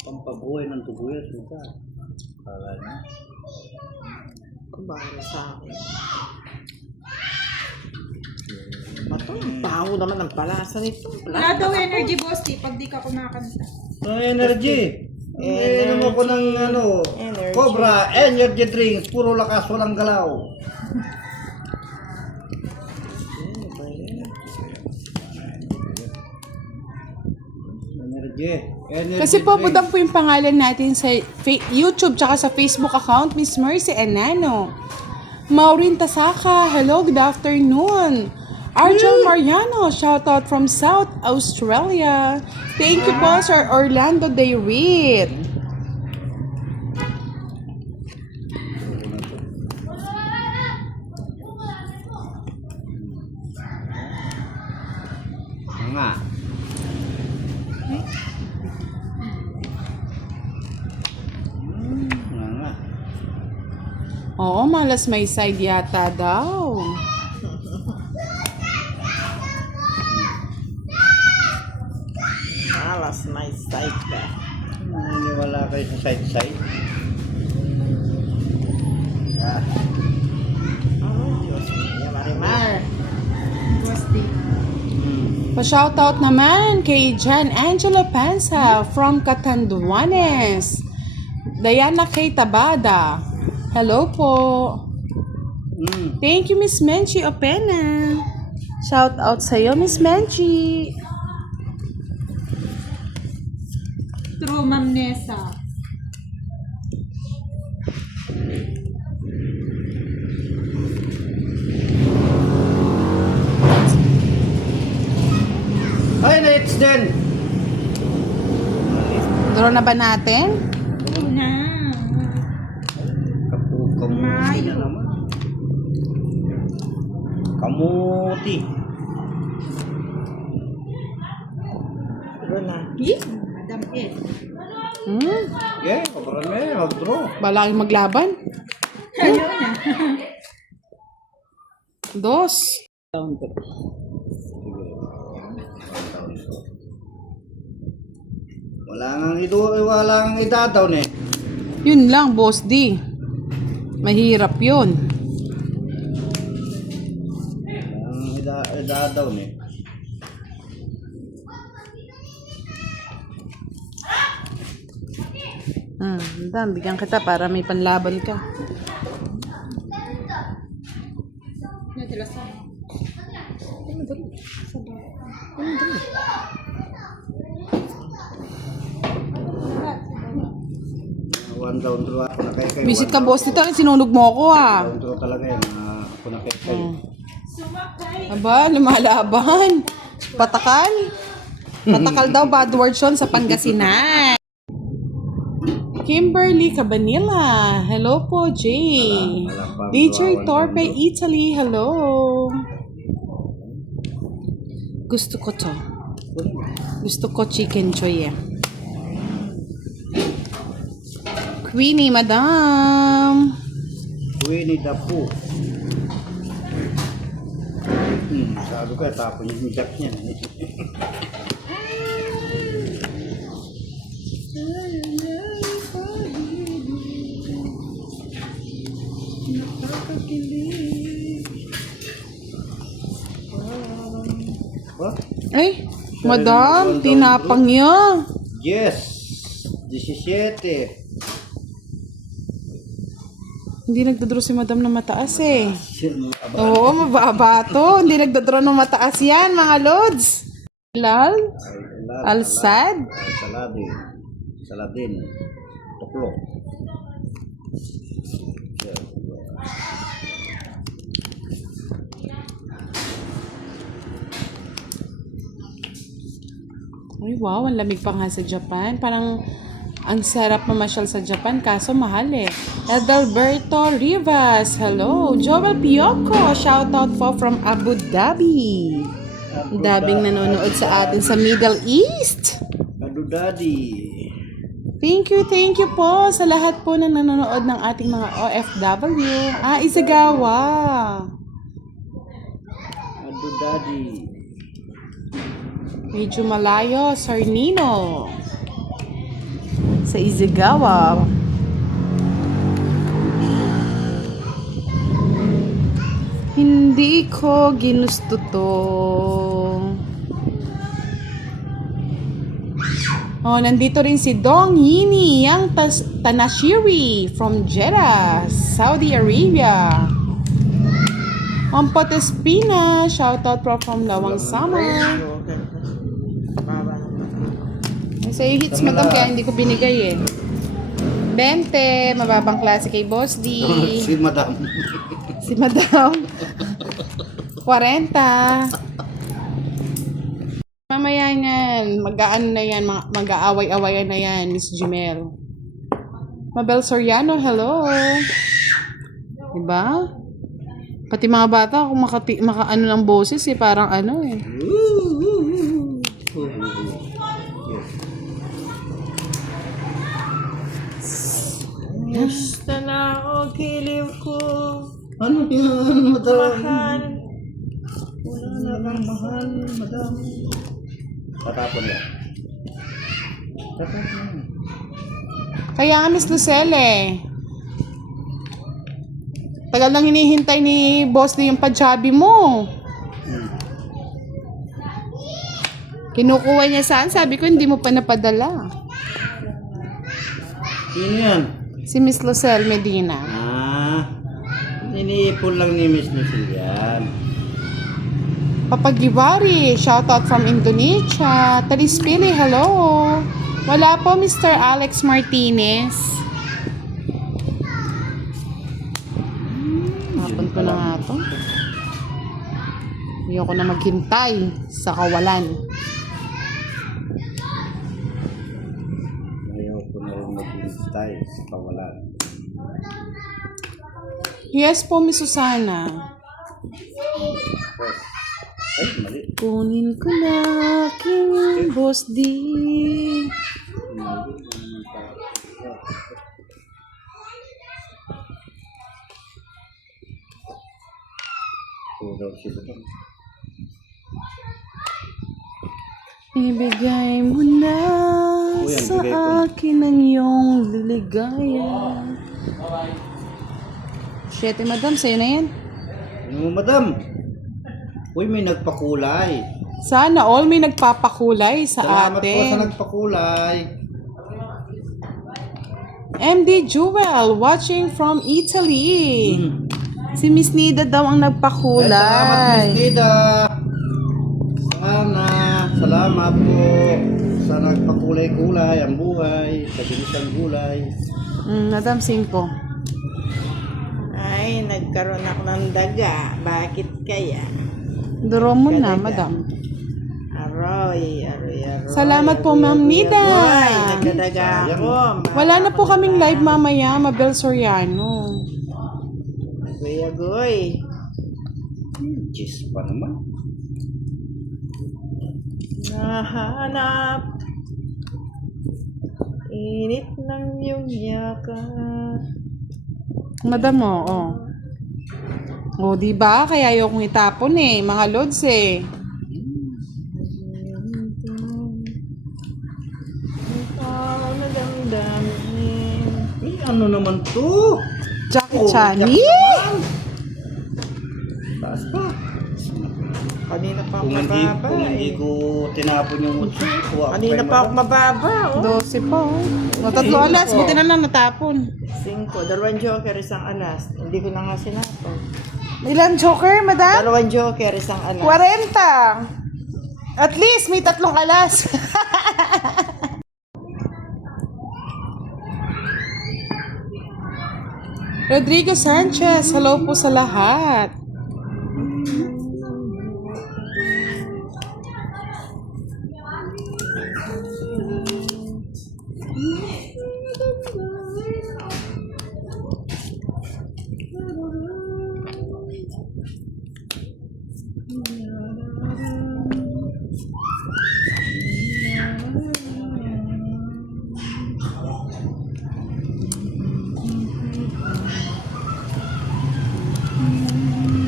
Pampabuhay ng tubuyas mo ka. Kala niya. Kabara sa akin. Bato, baho naman ang palasa nito. Wala daw energy, boss, pag di ka kumakanta. Energy. Inom ako ng Energy. Cobra energy drinks. Puro lakas, walang galaw. Energy. Kasi po, budang po yung pangalan natin sa YouTube tsaka sa Facebook account, Miss Mercy Enano. Maureen Tasaka, hello, good afternoon. Arjel Mariano, shout out from South Australia. Thank you po, Sir Orlando Dayrit. Nga. Nga. Oo, malas may side yata daw. Alas, may side ka. Naniniwala kayo sa side-side? Oh, Diyos mo. Marimar. Boss, di. Pa-shoutout naman kay Jan Angela Pansa from Catanduanes. Diana K. Tabada. Hello po. Thank you, Miss Menchi Opena. Shout out sa'yo, Miss Menchi. True, Ma'am Nessa. Ay, na-hits din! Draw na ba natin? Na. Kamuti na naman. Kamuti. Pero na. Madam Ed. Yeah, kabaran na yun. Mag-draw. Bala kayong maglaban? Hello na. Dos. Wala nang idadaw eh. Yun lang, Boss D. Mahirap yun. Wala nang idadaw eh. Dan, bigyan kita para may panlaban ka. Natilasan. One down draw ako na kayo. Visit ka, Boss D. Sinunog mo ako, ah. Down draw talaga yan. Ako na kayo. Aba, lumalaban. Patakal. Patakal daw, bad words yun sa Pangasinan. Kimberly Cabanilla. Hello po, Jay. DJ Torpe, Italy. Hello. Gusto ko to. Gusto ko chicken joy eh. Queenie, madam. Winnie the Pooh. Sabi ko, tapon yung jack niya. Ay, madam, tinapang niya. Yes! 17. Hindi nagdodraw si madam na mataas eh. Oo, mababa to. Hindi nagdodraw ng mataas yan, mga lods. Lal? Alsad? Saladin. Saladin. Tuklok. Ay, wow, ang lamig pa nga sa Japan. Parang ang sarap mamasyal sa Japan, kaso mahal eh. Adalberto Rivas, hello. Joel Pioco, shoutout po from Abu Dhabi. Dabing nanonood sa atin sa Middle East. Adu Daddy. Thank you po sa lahat po na nanonood ng ating mga OFW. Isagawa. Adu Daddy. Medyo malayo, Sir Nino. sa Izigawa. Hindi ko ginusto to. Oh, nandito rin si Dong Yini Yang Tanashiri from Jeddah, Saudi Arabia. Ampat Espina, shoutout from Lawang Summer. Joker. Baba. Sa'yo hits madam kaya hindi ko binigay eh. 20, mababang klase kay Boss D. Si Madam. Si Madam. 40. Mamaya yan, mag-aano na yan, mag-aaway-awayan na yan, Miss Jimel. Mabel Soriano, hello. Diba? Pati mga bata, kung maka-ano ng boses eh, parang ano eh. Gusto na ako, giliw ko. Ano yan, Madam? Mahal. Wala na kang mahal, Madam. Tatapon yan. Tatapon yan. Kaya nga, Miss Lucelle, tagal nang hinihintay ni Boss D yung pajabi mo. Kinukuha niya saan? Sabi ko, hindi mo pa napadala. Sino yan? Si Miss Lucelle Medina. Iniipon lang ni Miss Lucille yan. Papagiwari, shoutout from Indonesia. Talispili, hello. Wala po, Mr. Alex Martinez. Hapon ko na nga to. Ayoko na maghintay sa kawalan. Ayaw ko na rin maghintay sa kawalan. Yes po, Miss Susana. Ay, mali. Kunin ko na aking Boss D. Kudaw si Madam. Ibigay mo na Uy, sa bigay ko na. akin ang iyong ligaya. 7, madam, sa'yo na yan. Ano, Madam? Uy, may nagpakulay. Sana all may nagpapakulay sa Salamat po sa atin. nagpakulay. MD Jewel, watching from Italy. Si Miss Nida daw ang Salamat, Miss nagpakulay. Nida. Salamat po sa nagpakulay-kulay ang buhay, sa bilisang gulay. Madam 5. Ay, nagkaroon ako ng daga. Bakit kaya? Duro mo na, Kadaga. madam. Aroy. Salamat po, Ma'am Nida. Ay, nagdadaga ako. Wala na po kaming live mamaya, Mabel Soriano. Kuya Goy. Cheese pa naman. Nahanap. Init ng iyong yakap. Madam mo, oh. Oh, di ba? Kaya ayokong itapon eh, mga lods eh. Ikaw na damdamin. Eh, ano naman to? Jackie Oh, Chani? naman. Taas pa. Kanina pa ako Kung mababa hindi eh. ko tinapon yung utso, Kanina pa ako mababa oh. 12 po. O, 3 alas, buti na lang natapon. 5. 2 joker, isang alas. Hindi ko na nga sinapon. Ilan joker, madam? 2 joker, isang alas. 40. At least, may 3 alas. Rodrigo Sanchez, hello po sa lahat.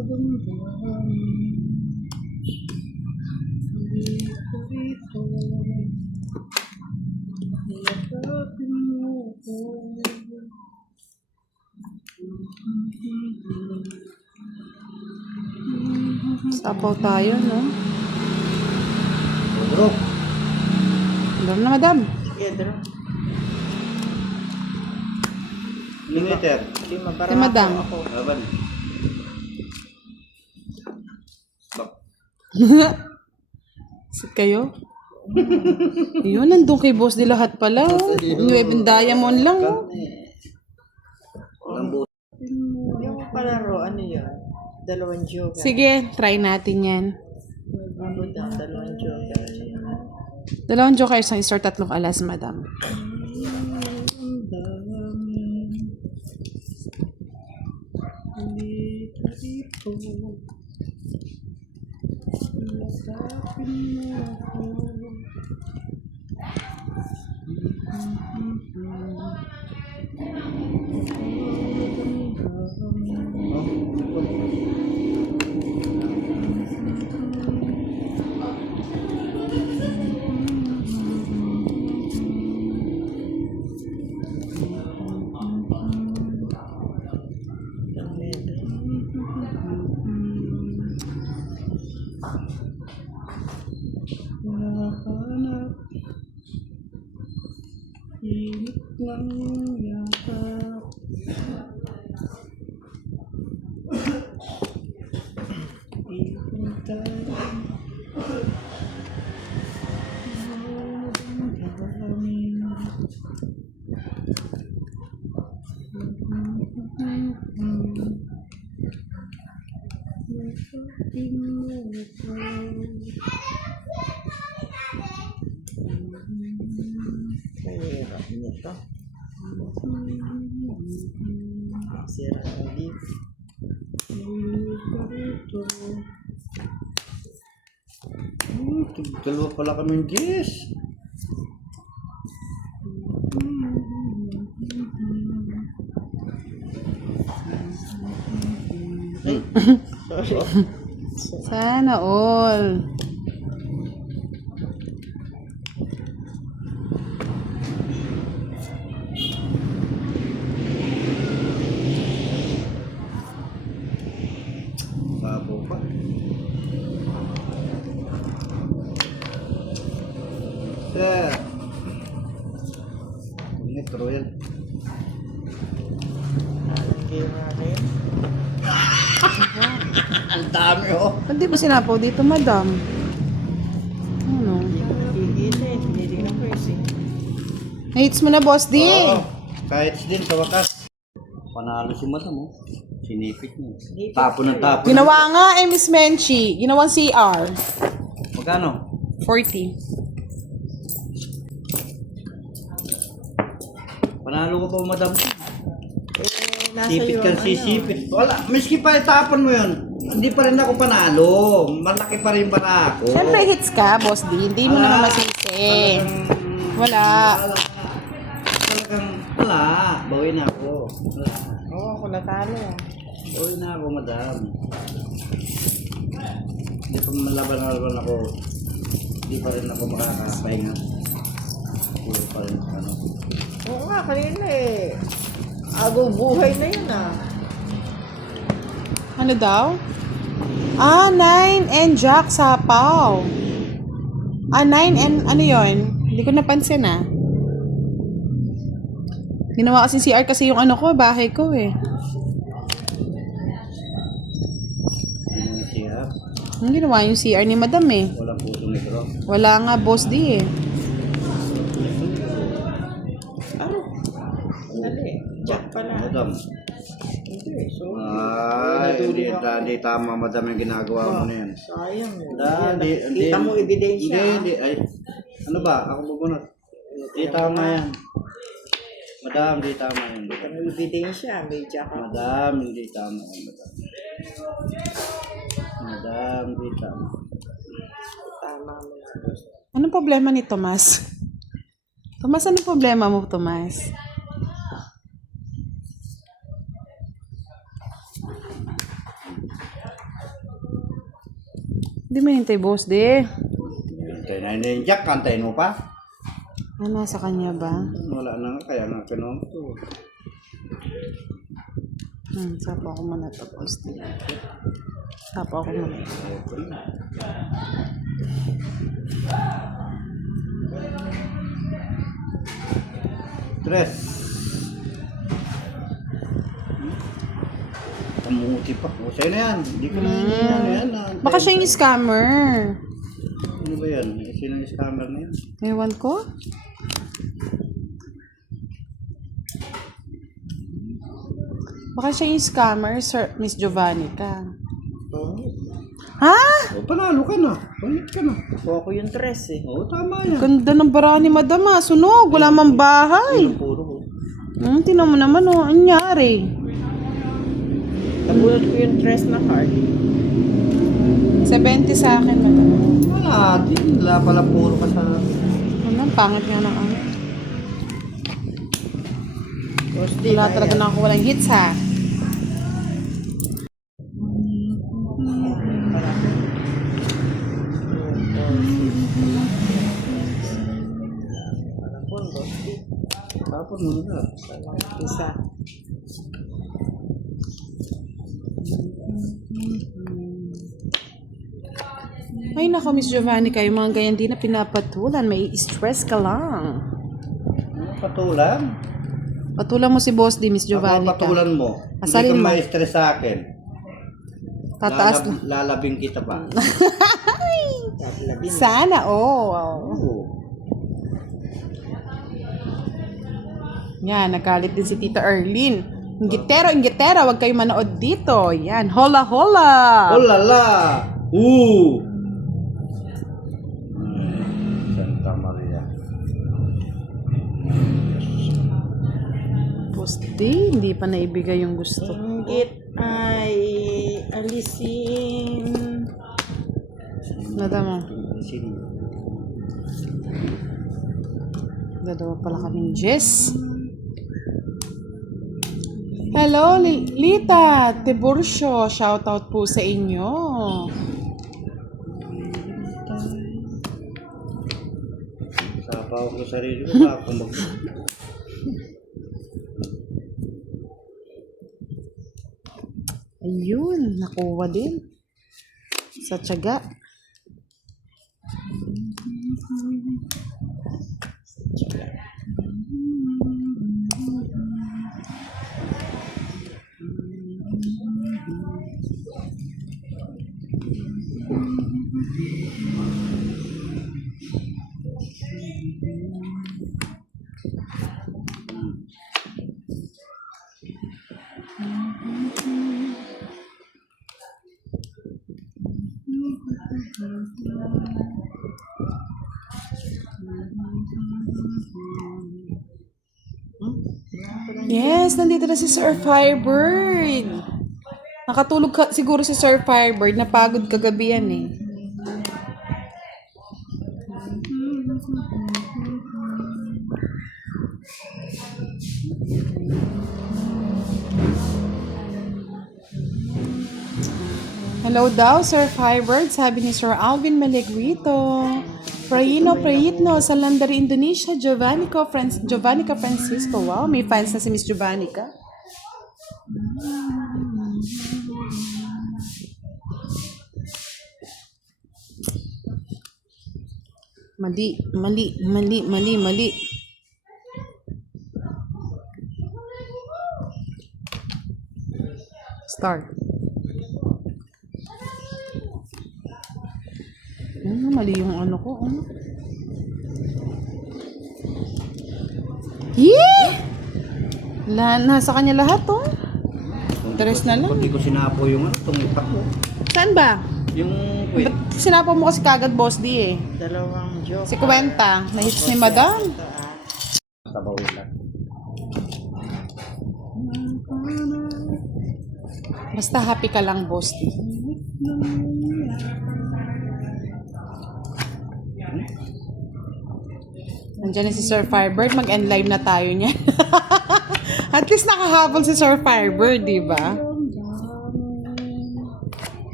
Sapaw tayo, no? Bro, Alam na, madam. Sige, draw. limiter. Lima para Si madam. ako. Laban. Bak. Sit kayo? Yun, nandun kay boss di lahat pala. Oh. Nueveng Diamond lang. Oh. Walang buo. Yung palaro, ano yun? Dalawang joker. Sige, try natin yan. Dalawang joker. Dalawang joker, isang store, tatlong alas, madam. Hanap. Init lang yata. Mahirap nito. Sira na dito. Dalawa pala kaming Diyos. Sana all. Sabo pa. Sir. Ini Royal. Game natin. Ang dami oh. Hindi ba sinapaw dito, madam? Ano? Gigilin. Tinitingnan ko eh. Naits mo na, boss D. Oo. Kahit din sa wakas. Panalo si Madam oh. Sinipit niya. Tapo ng tapo. Ginawa nga eh, Miss Menchi. Ginawang CR. Magkano? 40. Panalo ko pa Madam. Nasa Sipit yung ka sisipit. Wala, miski pa itapon mo yun. Hindi pa rin ako panalo. Malaki pa rin para ako. Siyempre hits ka, boss D. Hindi mo naman masisi. Wala. Talagang wala. Bawi na ako. Wala. Oo, ako natalo. Bawi na ako, Madam. Hindi pa malaban ako. Hindi pa rin ako makakapahinga. Puro pa rin ako, ano. Oo nga, kanina eh. Agaw buhay na yun ah. Ano daw? 9 and Jack Sapaw. 9 and ano yon? Hindi ko napansin ah. Ginawa kasi CR kasi yung ano ko, bahay ko eh. Yung siya. Ang ginawa yung CR ni Madam eh. Walang puso negro. Wala nga, boss D eh. Ano? Dali. Jack pala. Madam. Hindi. So, Ay, hindi tama, Madam, yung ginagawa mo na yan. sayang yun. Hindi. Kita mo ebidensya. Hindi. Ay, ano ba? Ako bubunot. Hindi tama yan. Madam, hindi tama yan. Kita mo ebidensya. May Jack ako. Madam, hindi tama yan, Madam. Madam, hindi tama. Tama mo. Anong problema ni Tomas? Tomas, anong problema mo, Tomas? Hindi mo hintay, boss, di. Hintay na yun, Jack. Kantayin mo pa. Ano, sa kanya ba? Wala na nga, kaya nga kinuha ko. Sapa ako muna to, boss, di. Sapa ako muna. Tres. Kamuti pa. O, sa'yo na yan. Hindi ko na yan. Baka siya yung scammer. Ano ba yan? Sino yung scammer na yan? Ewan ko. Baka siya yung scammer, Sir Miss Giovanni ka. Oo. Ha? O, panalo ka na. Palit ka na. Kuha ko yung tres eh. Oo, tama yan. Ganda ng bara ni Madam, ah. Sunog. Wala mang bahay. Ang puro ko. Tinan mo naman, oh. Anyari? Nabulot ko yung tres na card. 70 sa akin, Madam. Wala din. Wala pala puro ka sa... Ano, pangit nga ng ano. Gusti Wala na talaga yan. na ako walang hits, ha. Tapos mo na. Isa. Ay, nako, Miss Giovanni, kayo mga ganyan din na pinapatulan. May stress ka lang. Ano patulan? Patulan mo si Boss D, Miss Giovanni Ako ka. patulan mo. Asalin Hindi ka mo. ma-stress sa akin. Tataas na. Lalabing kita pa. Sana, oh. Wow. Oo. Yan, nagalit din si Tita Erlyn. Inggitero, wag kayo manood dito. Yan, hola, hola. Oh la la! Santa Maria. Boss D, hindi pa naibigay yung gusto. Inggit ay alisin. Nada mo. Sino? Dalawa pala kaming Jess. Hello, Lita Tiburcio. Shoutout po sa inyo. Sapaw ko sarili ko ba ako mag... Ayun, nakuha din. Sa tiyaga. Yes, nandito na si Sir Firebird. Nakatulog ka, siguro si Sir Firebird. Napagod kagabi yan eh. Hello daw, Sir Firebird. Sabi ni Sir Alvin Malegrito. Prayitno sa Landari, Indonesia. Giovannica Francisco. Wow, may fans na si Miss Giovannica. Mali. Start. Mali yung ano ko. Yee! Nasa kanya lahat, oh. Tres na lang. Pati ko sinapo yung ano, itong itak ko. Saan ba? Yung wait. Ba't sinapo mo kasi kagad, Boss D, eh? Dalawang joke. Si Kwenta. Nahits ni Madam. Sabaw lang. Basta happy ka lang, Boss D. Nandiyan na si Sir Firebird. Mag-end live na tayo niya. At least nakahabol si Sir Firebird, di ba?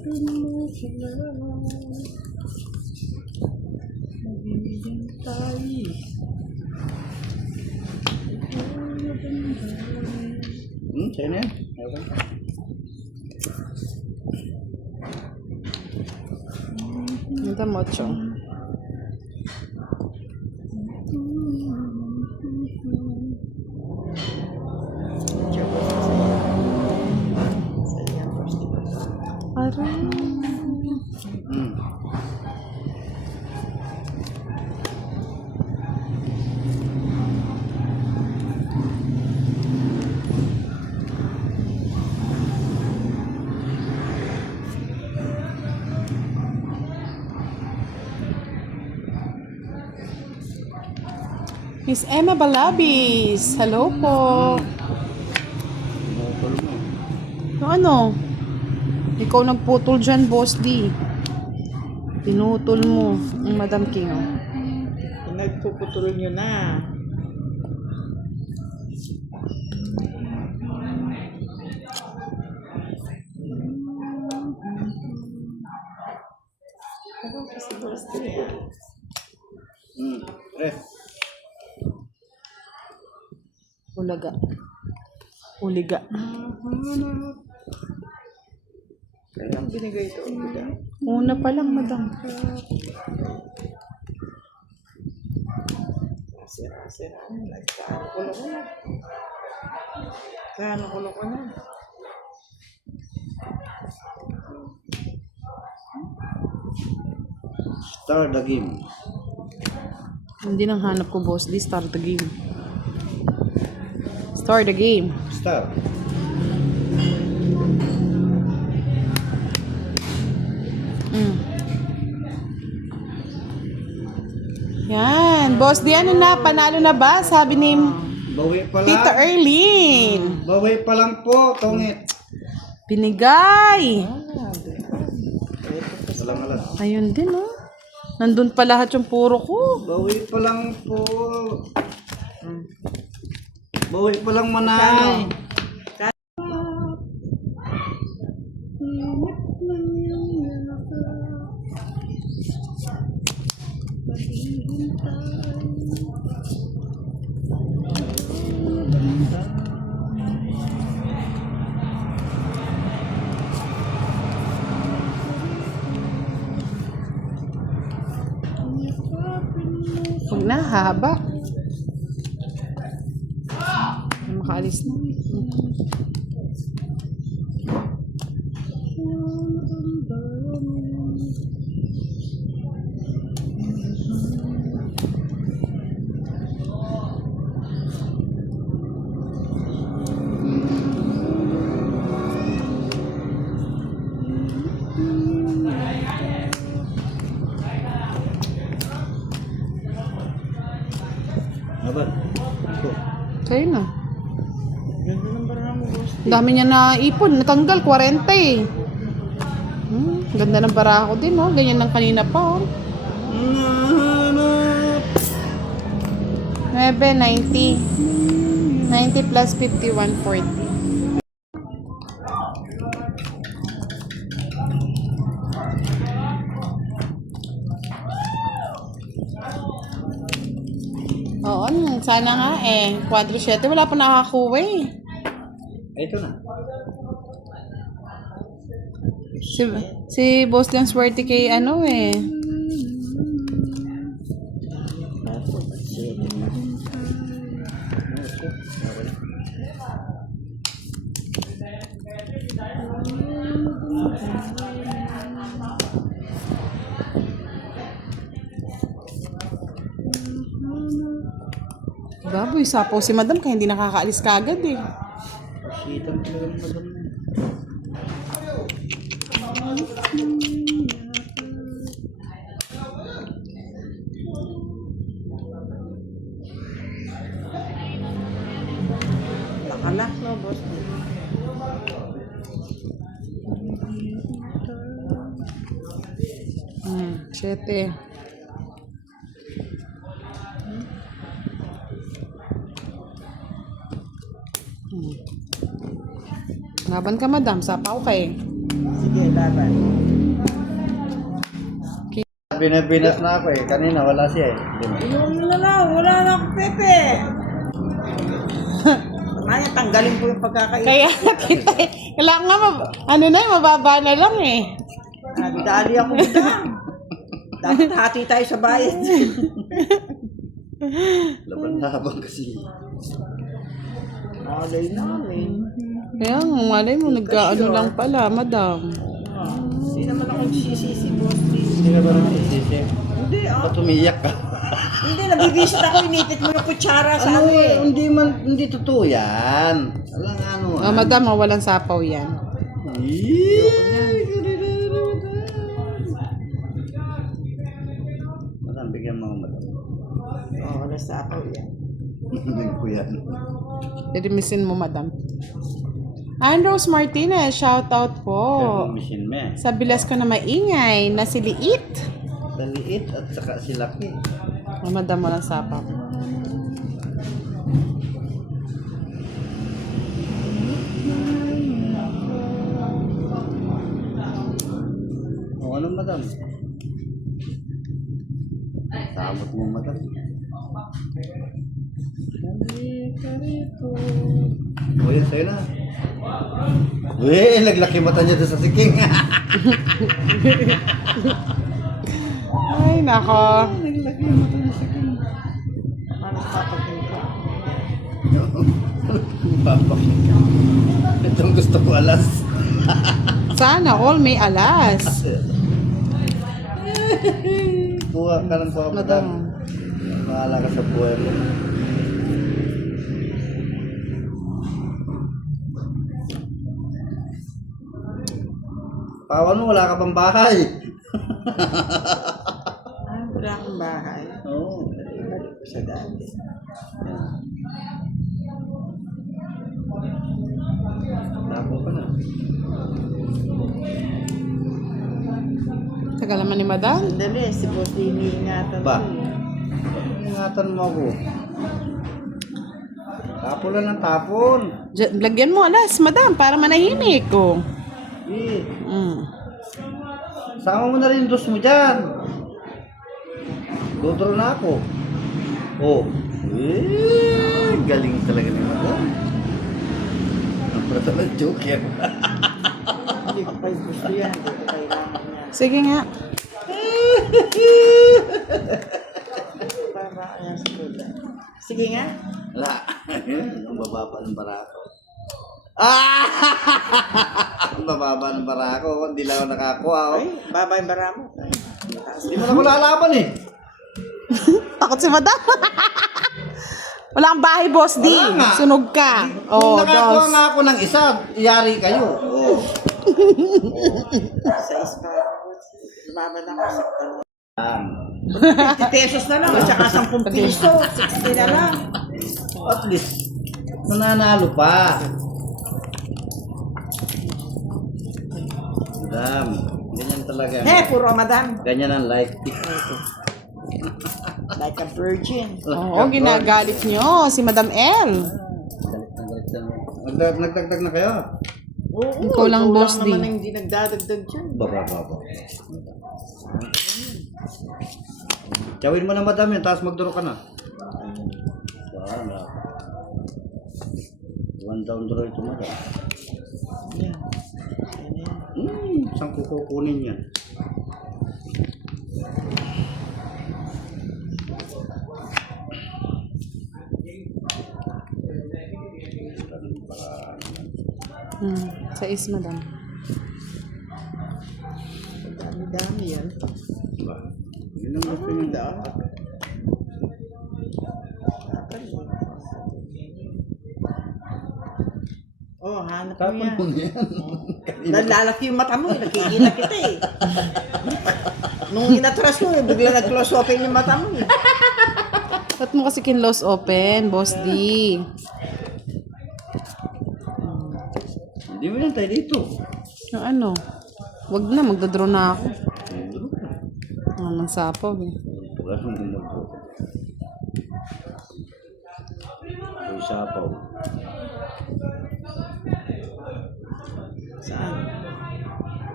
Sa'yo na yan. Okay. Ito mocho. Aray. Hmm. Miss Emma Balabis. Hello po. Pinutol mo. Ano? Ikaw nagputol dyan, Boss D. Pinutol mo ang Madam King. Oh. Nagpuputol nyo na. Ano kasi Boss D? Pre. Ulaga. Uliga. Kailang binigay ito? Una pa lang, Madam. Sira. Nagkakakulo ko na. Kaya kulo ko na. Start the game. Hindi nang hanap ko, Boss D. Start the game. Start the game. Start. Yan. Boss D, ano na? Panalo na ba? Sabi ni Bawi pa lang. Tita Erlene. Bawi pa lang po, Tongit. Binigay. Walang alas. Ayun din, oh. Nandun pa lahat yung puro ko. Bawi pa lang po. Bawi pa lang, manay. Huwag na, haba. Makaalis na. Aban. Ito. Sa'yo na. Ganda ng barang mo, Boss. Dami niya na ipon. Natanggal, 40 eh. Ganda ng barako din, oh. Ganyan lang kanina pa, oh. 9, 90. 90 plus 51, 40. Oo, sana nga eh. 4-7, wala pa nakakuha eh. Ito na. Si Boss lang swerte kay ano eh. Baboy, sapo si Madam kaya hindi nakakaalis kagad eh. Sitan ko lang, madam. Nakalak, no, Boss. 7. Laban ka, Madam. Sapaw ka eh. Sige. Sige, laban. Pinas na ako eh. Kanina wala siya eh. Yung na lang, wala na akong pepe. Mamaya, tanggalin ko yung pagkakain. Kaya kita, kailangan nga, ano na yun, mababa na lang eh. Dali ako dito. Dapat hati tayo sa bayad. Laban-laban kasi. Malay namin. Kaya nga, malay mo, nag-ano lang pala, madam. Hindi naman ako sisisi, boss. Hindi na ba naman isisi? Hindi, Ba't umiyak ka? Hindi, nabibisit ako. Inipit mo yung kutsara sa Ano, ano eh. hindi totoo yan. Alang ano Ah, madam, walang sapaw yan. Madam, bigyan mo madam. Oo, wala sa ako yan. Bigyan ko yan. Didimisin mo, madam. Andros Martinez, shout out po. Machine me. Sa bilas ko na maingay, na si Liit. Sa liit at saka si laki. Oh, madam, walang sapaw. O ano madam? Sabot mo madam. O yan, sa'yo na. Uy, naglaki mata niya doon sa siking. Ay, nako. Naglaki mata niya sa siking. Paano papagin ka? Papak. Itong gusto ko alas. Sana all may alas. Kuha ka lang kuha madam. Mahala ka sa buhay mo. Pawan mo, wala ka pang bahay. Wala akong bahay. Oo. Ibalik ko sa dati. Lapo ka na. Tagal naman ni madam. Sandali, si boss iniingatan Ba? ko eh. Ingatan mo ako. Tapon lang ng tapon. Lagyan mo alas, madam, para manahimik ko. Eh, Mm. sama mo na rin yung dos mo dyan. Dudro na ako. Oh. Galing talaga ni madam. Ang prata ng joke yan. Hindi ko pa yung gusto yan. Hindi ko kailangan yan. Sige nga. Para ayan sa kuda. Sige nga. Wala. Ang bababa ng barako. Ang bababa ng barako. Hindi lang ako nakakuha. Oh. Ay, babay bara mo. Ay, mataas Hindi mo na ako lalaban eh. Takot si madam. Wala kang bahay, boss D. Wala nga. Sunog ka. Kung Oh, nakakuha dos. nga ako ng isa, yari kayo. Oh. sa ispa. Lumabad ako sa tanong. 50 Yan. pesos na lang. At saka 10 piso. 60 na lang. At least, mananalo pa. Madam, ganyan talaga. Puro madam. Ganyan ang life. Like a virgin. Oo, ginagalit nyo. Si Madam L. Galit na. Nagdagdag na kayo? Oo. Ikaw lang, ikaw boss, lang di. naman ang hindi nagdadagdag dyan. Baba. Chawin mo na madam yun, tapos magduro ka na. Wala. One down draw ito madam. Yan. Saan ko kukunin yan? Sa is, madam. Dami-dami yan. Diba? Yun ang gusto niyo. Dapat. Oh, hanap mo Tapon yan. mo na yan. Nalalaki yung mata mo, nakikita kita eh. Nung inatras mo, bigla nag-close open yung mata mo eh. Ba't mo kasi kinlose open, boss D? Hindi mo yan tayo dito. Yung ano? Wag na, magdadraw na ako. Naman sapaw eh. Wala nang ginagawa. Ay, sapaw. Saan?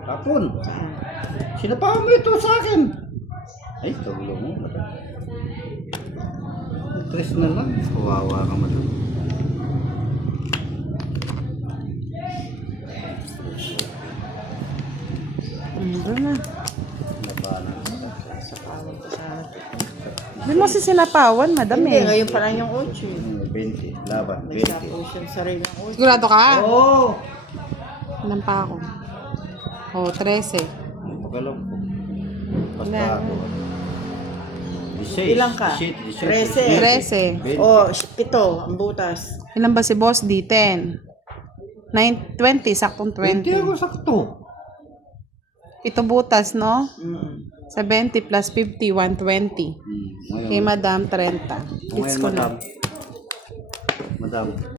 Kapon. Saan? Sinapahan mo ito sa akin. Ay, tulong mo. Tres na lang. Kawawa ka man. Doon na. Napahan. Sapawan ko sa atin. Hindi mo si sinapawan, madam Hindi, eh. ngayon pa lang yung 8 eh. 20. Laban. May 20. sapo siyang sariling 8. Sigurado ka? Oo. Ilan pa ako? Oh, 13. Pagalaw ko. Basta Ilan? ako. 16. Ilang ka? 13. 13. O, 7 ang butas. Ilan ba si boss? D, 10. 20, saktong 20 ako 20. sakto. Ito butas, no? Mm. 70 plus 50, 120. Ngayon. Kay madam, 30. Hits ko na. Madam.